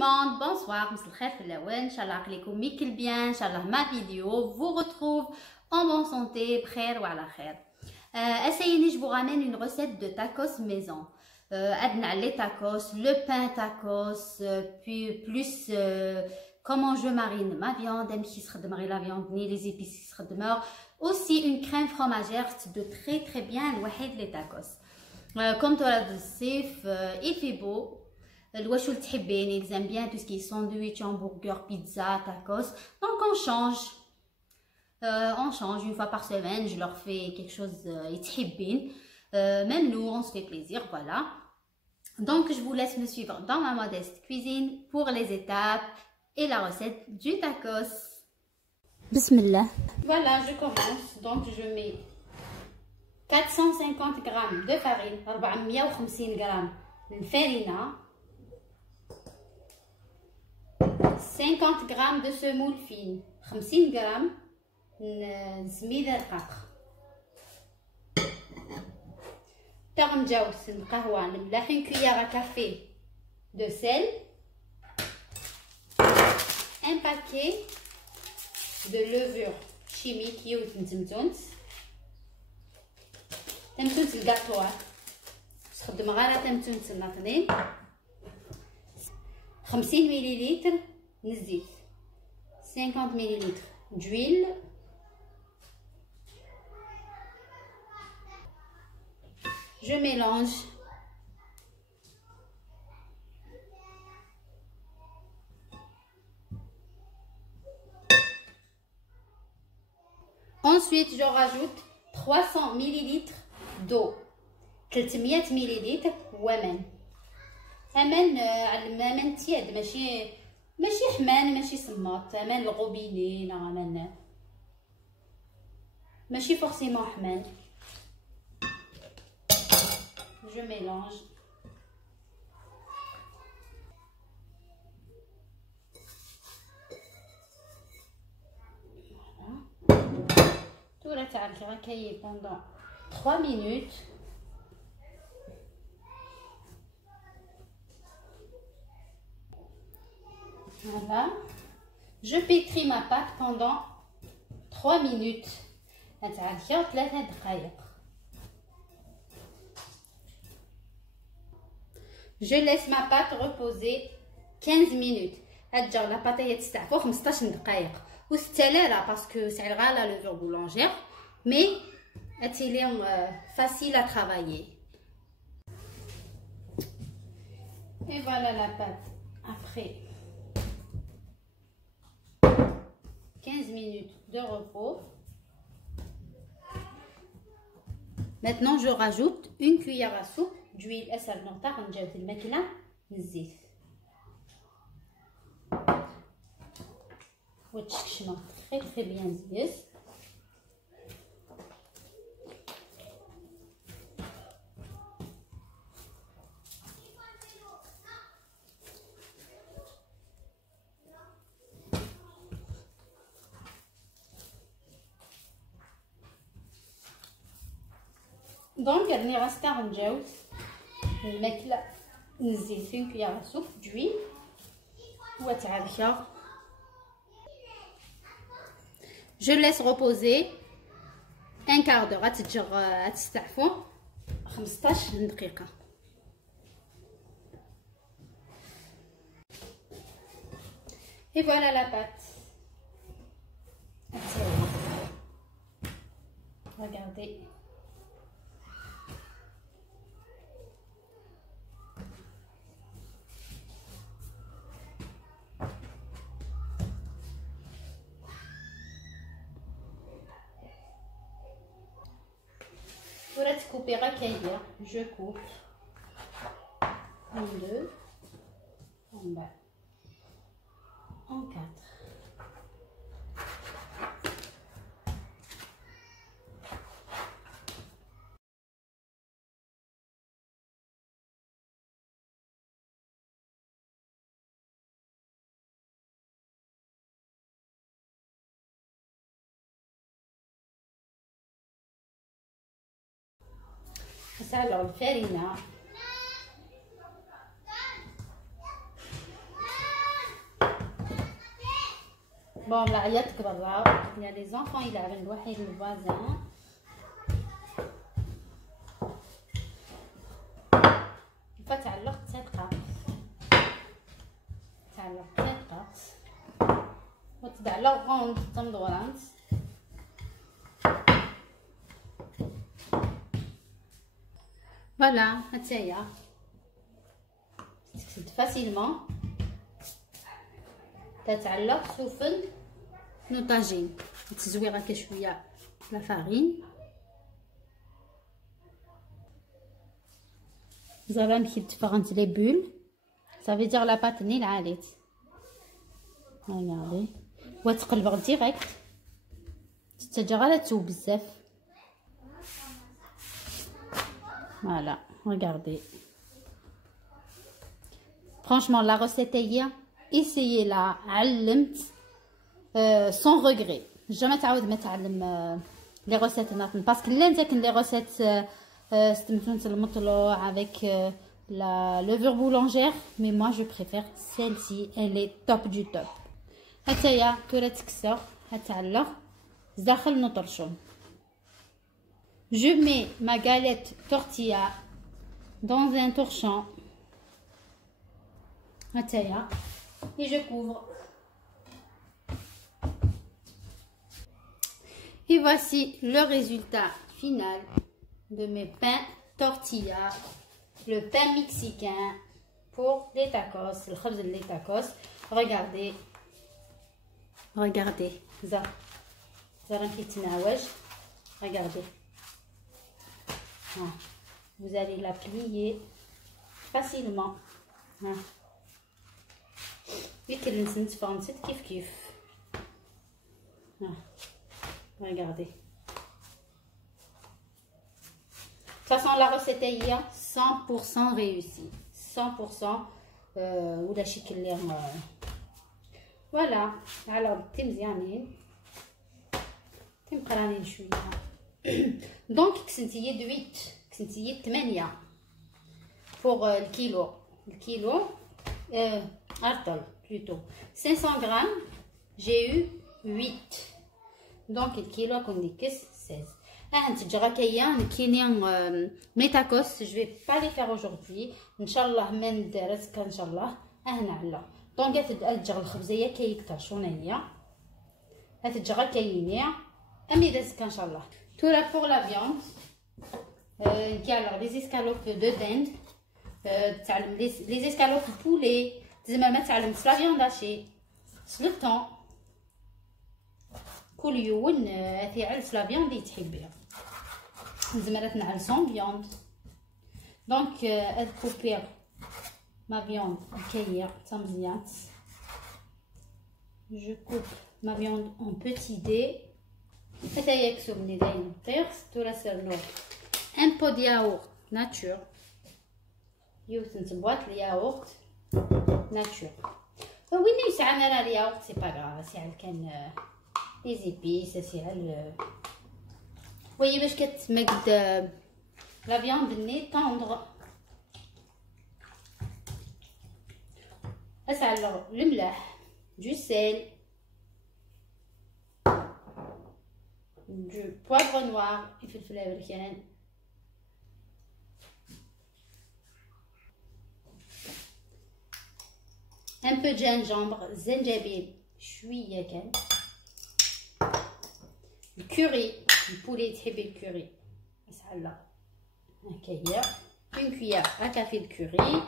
monde, bonsoir, Inch'Allah bien, Inch'Allah ma vidéo vous retrouve en bonne santé, bkhair ou ala khair. Essayez, je vous ramène une recette de tacos maison. Les tacos, le pain tacos, puis plus comment je marine ma viande, de mariner la viande, ni les épices de mort. Aussi une crème fromagère de très bien, les tacos. Comme toi le sif, il fait beau. L'ouachou t'hibben, ils aiment bien tout ce qui est sandwich, hamburger, pizza, tacos. Donc on change une fois par semaine. Je leur fais quelque chose ils t'hibben. Même nous, on se fait plaisir, voilà. Donc je vous laisse me suivre dans ma modeste cuisine pour les étapes et la recette du tacos. Bismillah. Voilà, je commence. Donc je mets 450 g de farine, 450 g de farine, 50 g de semoule fine, 50 g de زميدة القاق، تغنجاوس القهوة الملاح، une cuillère à café de sel, un paquet de levure chimique يوت تمتونت الكاطوار، نستخدم غير تمتونت الناطنين، 50 مليلتر من الزيت، 50 مليلتر d'huile، je mélange. Ensuite, je rajoute 300 ml d'eau، 300 ml ومن. أمن تياد، ماشي حمان، ماشي صماط، أمان الغوبيني، أمان ماشي فورسيمون حمان. Je mélange. Voilà. Tout la table qui recueille pendant 3 minutes. Voilà. Je pétris ma pâte pendant 3 minutes. Je laisse ma pâte reposer 15 minutes. La pâte est تستعفو 15 دقائق. وستالة parce que c'est la levure boulangère, mais elle est facile à travailler. Et voilà la pâte après 15 minutes de repos. Maintenant, je rajoute une cuillère à soupe d'huile أسهل نقطة غنجاوب الماكلة من الزيت وتشكشمة très bien زيت. دونك راني غاستا غنجاوب الماكله نزيد في كياغ سوب دويل وتعالكا. Je laisse reposer un quart d'heure. غتستعفو 15 دقيقه. Et voilà la pâte. Regardez. Voilà, tu couperas cahier. Je coupe en 2, en bas, en 4. الفرينة بون لا عيطتك برا يا لي زونفون يلعبن الواحد الفازان. فتعلقت صدقة وتدعلق غوند تمدورانت. فوالا هاتاهي تكسد فاسيلمون تتعلق سوفن نوطاجين. تزوي هكا شويه لا فارين زعما كي تفرنت لي بول صافي دير لا بات نيل عاليت ريغاردي وتقلبغ ديريكت تتجا غير تسوب بزاف. فوالا ريغاردي فرانشمون لا روسيت هي essayez لا علمت سون ريغري. جا تعاود ما تعلم لي روسيت ناطن باسكو لا نتا كاين لي روسيت ستمتون المطلوع افيك la levure boulangère, mais moi je préfère celle-ci, elle est top du top. هاتايا كرة تكسر هتعلق داخل نطرشهم. Je mets ma galette tortilla dans un torchon. هاتايا et je couvre. Et voici le résultat final de mes pains tortilla. Le pain mexicain pour les tacos, le khbz les tacos. Regardez, regardez, ça, regardez. Vous allez la plier facilement. Regardez. De toute façon, la recette est 100% réussie. 100% ou la chicken. Voilà. Alors, تمزيانين تمقرانين شويه. Donc, كسنتية de 8 كسنتية 8 pour le kilo. Le kilo artol plutôt 500 grammes. J'ai eu 8. Donc, le kilo qu'on dit que 16. mes tacos, je vais pas les faire aujourd'hui. Inch'Allah, من درسك إن شاء الله هنا donc هتجر الخبزية كيكتر شونية هتجر كينية أمي درسك إن شاء الله. Tout là pour la viande. Alors les escalopes de dinde. Les escalopes poulet. زعما ما تعلمت la viande hachée. C'est le temps. كل يوم تعلس لا فياند اللي تحبيها. زعما نعل سون فياند. دونك ادكوبير ما فياند كاية تا مزيان. جو كوب ما فياند اون بوتي دي. حتى ياكسو مني داين طيرس تولا سيرلو ان بو دي ياغورت ناتور. يوثنت بواط الياغورت ناتور. وين يسعى انا الياغورت سي با غاف سي كان les épices, c'est le. Voyez, باش كتمقد la viande ني tendre. alors الملح, du sel, du poivre noir, الفلفل الأبركان, un peu de gingembre, زنجبيل شوية كان. الكوري البولي تحبي الكوري مسحله هكايا une cuillère à café de curry.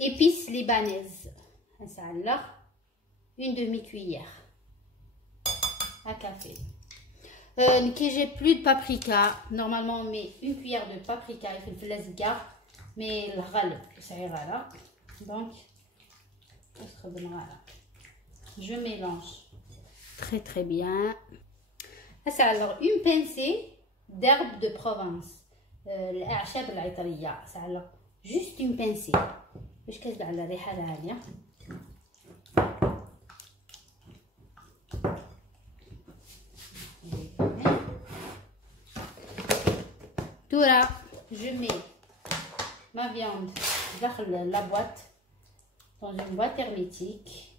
épices libanaises مسحله une demi-cuillère à café. كي j'ai plus de paprika normalement on met une cuillère de paprika الفلفل الأزرق mais الغالب صعيب غالا donc نستخدم غالا. je mélange très bien. Alors une pincée d'herbes de Provence. الأعشاب العطرية. alors juste une pincée باش كتبع على الريحة العالية. Τώρα je mets ma viande dans la boîte, dans une boîte hermétique.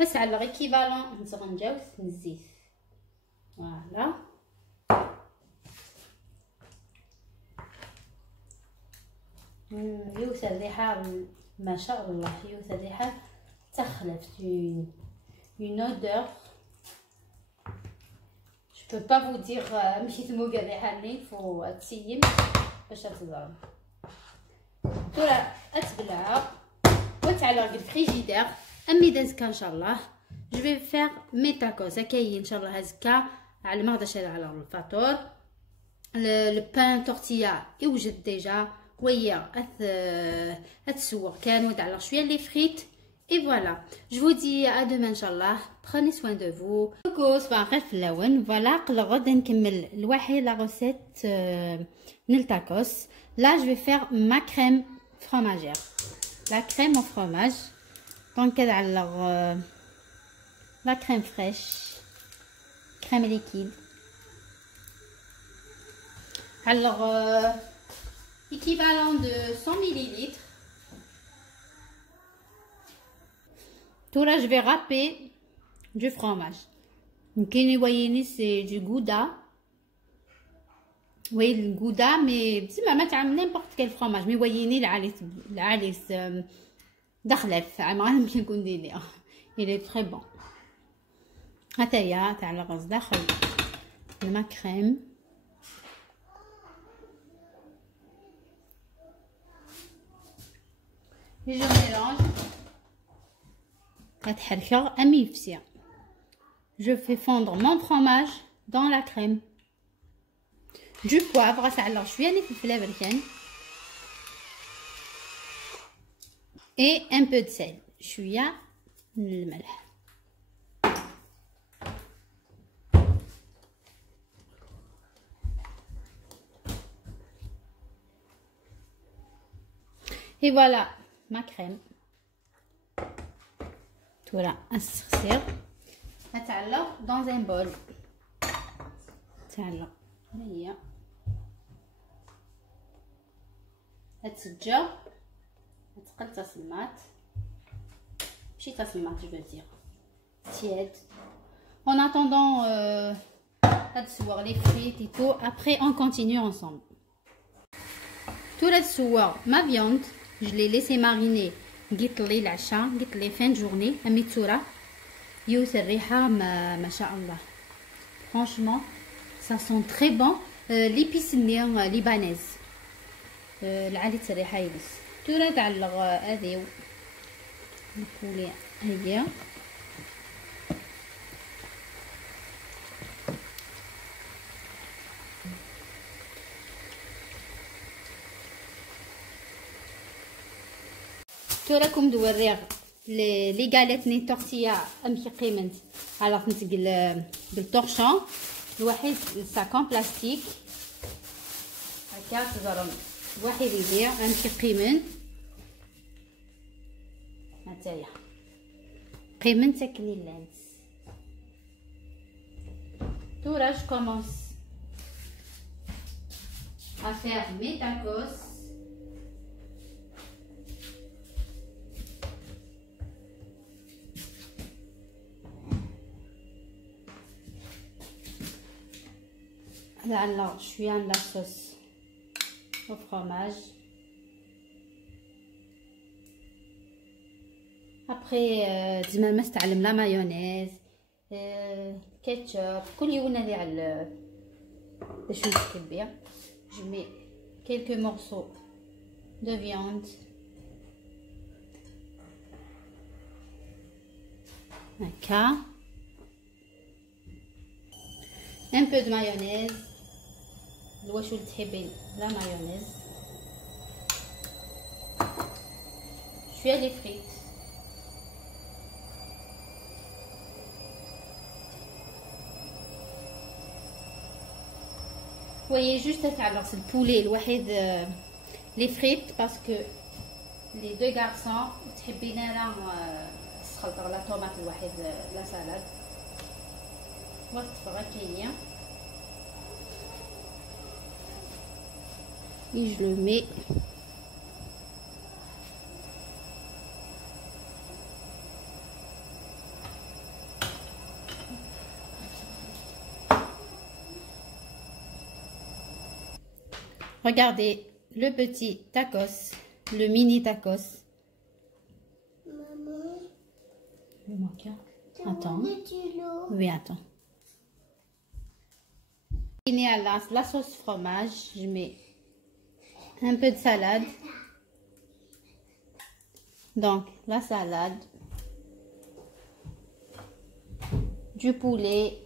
اسعى l'équivalent نتغنجاو نزيد فوالا. يوثر الريحة ما شاء الله، يوثر الريحة تخلفت une odeur je peux pas vous dire مشيت موقع الريحة لي فو تسيم باش تضرب ترى اتبلعها وتعلق الفريجيدير. امي دازكا ان شاء الله جو في فيغ مي تاكوس كاين ان شاء الله هزكا على ما غاداش على الفطور. البان تورتيا يوجد ديجا وهي اتسوق كان وتعلق شويه لي فريت. Et voilà, je vous dis à demain inchallah. Prenez soin de vous. Coucou, صباح الخير في اللون. Voilà, قبل غدا نكمل الواحد لا روسيت نيل تاكوس. Là, je vais faire ma crème fromagère. La crème au fromage. Donc, alors, la crème fraîche, crème liquide. Alors, équivalent de 100 ml. Tout là, je vais râper du fromage. Donc, vous voyez, c'est du gouda. Oui, le gouda, mais si maman tu n'importe quel fromage, mais voyez, العليس دخلف عمران مش نكون دينيا. Il est très bon. هتايا تاع الرز داخل ما كريم. Je mélange. Je fais fondre mon fromage dans la crème. Du poivre, ça alors je viens de faire et un peu de sel. Je suis à le melh. Et voilà ma crème. Voilà, assertir. نتعلق dans un bol. تعلق هي هتسجر هتقل تصمات ماشي تصمات je veux dire tiède. En attendant هتسوغ les frites et tout. Après on continue ensemble. Tout là تسوغ ma viande, je l'ai laissé mariner. قلت لي العشاء قلت لي فين جورني امي تصوره يوثر الريحه ما شاء الله. franchement ça sent très bon. l'épice ليبانيز العالية الريحه يبس. ترى تعلق هذه نقولي هي راكم دوريغ لي غاليت ني تورتيا امشي قيمنت على نتقل بالطورشون الواحد ساكون بلاستيك هكا تضرب واحد يبيع امشي قيمن هاتايا قيمن تاكلي اللانس. تورا je commence à faire mes tacos. Alors, je suis en la sauce au fromage. Après, ديما ما استعلم لا مايونيز كاتشب كل يوم اللي على شو تحبي. Je mets quelques morceaux de viande. هكا un peu de mayonnaise. الواش اللي تحبين لا مايونيز. شويه لي فريت. voyez juste تعلق البولي الواحد لي فريت باسكو لي دو غارسون تحبين لا الخلطه ولا طوماط الواحد لا سالاد وقت فراكيه. Et je le mets Regardez le petit tacos, le mini tacos. Maman, Attends. du lot. Oui, attends. À la sauce fromage, je mets un peu de salade. Donc, la salade, du poulet,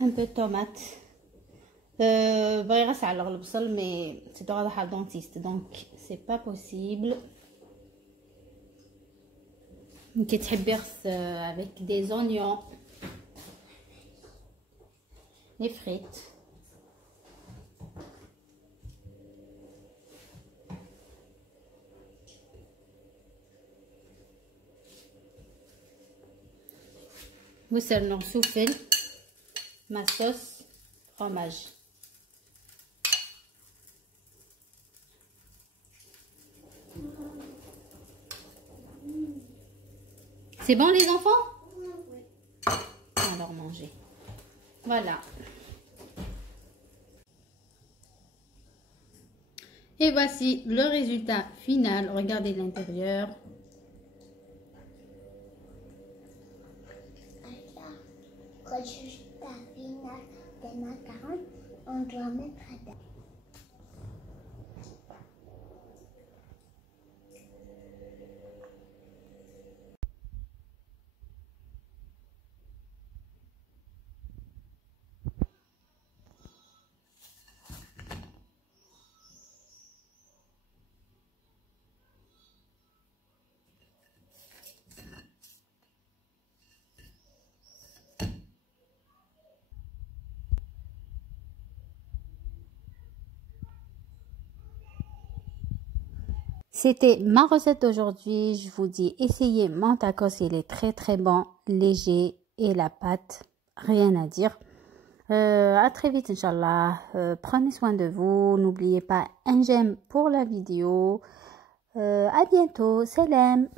un peu de tomate. بغي غسعلق البصل mais c'est واضح على dentiste donc c'est pas possible. كي تحبي خص avec des oignons, les frites. وصرنا نسوفل ma sauce fromage. C'est bon les enfants? Oui. Alors manger. Voilà. Et voici le résultat final. Regardez l'intérieur. Résultat final des macarons, on doit mettre dedans. C'était ma recette d'aujourd'hui. Je vous dis, essayez mon tacos. Il est très très bon, léger et la pâte, rien à dire. À très vite, Inch'Allah. Prenez soin de vous. N'oubliez pas un j'aime pour la vidéo. À bientôt. Salam.